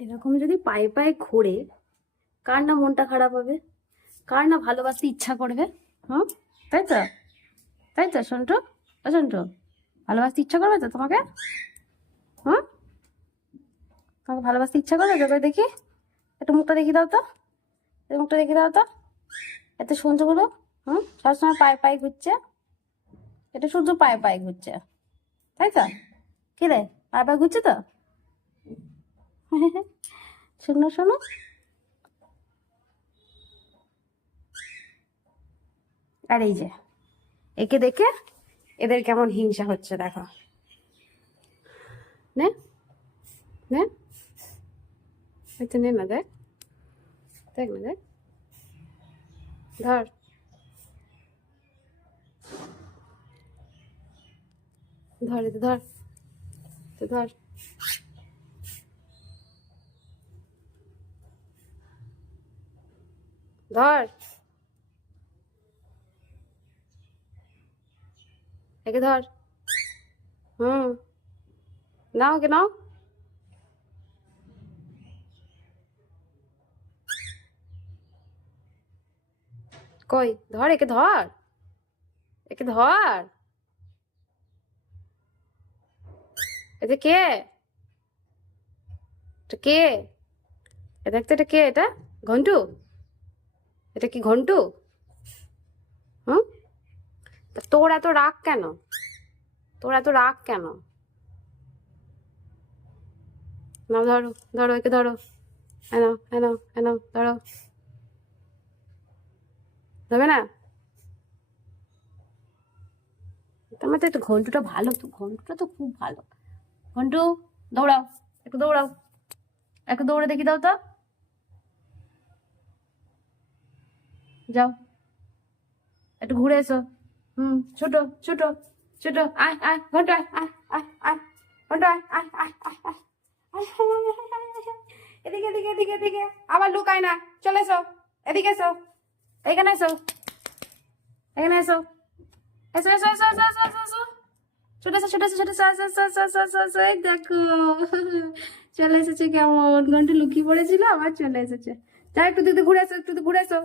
এরকম যদি পায়ে পায়ে ঘোরে, কার না মনটা খারাপ হবে, কার না ভালোবাসতে ইচ্ছা করবে? হুম, তাই তো, তাই তো সন্টু, ও সন্টু, ভালোবাসতে ইচ্ছা করবে তো তোমাকে? হুম, তোমাকে ভালোবাসতে ইচ্ছা করবে তো? দেখি একটু মুখটা দেখি দাও তো, মুখটা দেখি দাও তো। এত সূর্যগুলো সবসময় পায়ে পায়ে ঘুরছে, এটা শুধু পায়ে পায়ে ঘুরছে, তাই তো? কি রে, পায়ে পায়ে ঘুরছে তো? শোনো শোনো, আর এই যে একে দেখে এদের কেমন হিংসা হচ্ছে দেখো। নে নে, এই তো নে না, দেখ দেখ না, দেখ, ধর ধর, এতে ধর, তো ধর, ধর, একে ধর। হুম, নাও, ওকে নাও। কই, ধর, একে ধর, একে ধর। এটা কে? এটা কে? এ দেখতে, এটা কে? এটা ঘন্টু? এটা কি ঘন্টু? হুম, তা তোর এত রাগ কেন? তোর এত রাগ কেন? নাও, ধরো ধরো, একে ধরো, এনো এনো এনো, ধরো। ধরবে না? তোমার তো একটু ঘন্টুটা ভালো, তো ঘন্টুটা তো খুব ভালো। ঘন্টু, দৌড়াও, একটু দৌড়াও, একটু দৌড়ে দেখি দাও তো, যাও একটু ঘুরে এসো। ছোট, ছোট, ছোট, আয় আয় ঘন্টু, আয় আয় আয় আয়, ঘন্টু আয় আয় আয় আয় আয়, এদিকে এদিকে এদিকে এদিকে, আবার লুকায় না, চলে এসো, এদিকে এসো, এখানে এসো, এখানে এসো, এসো এসো এসো এসো এসো এসো এসো, চলে এসো, চলে এসো, চলে এসো, এসো এসো এসো এসো এসো এসো, এই দেখো চলে এসেছে, কেমন ঘন্টু লুকিয়ে পড়েছিল, আবার চলে এসেছে। যা একটু দিদি ঘুরে এসো, একটু ঘুরে এসো।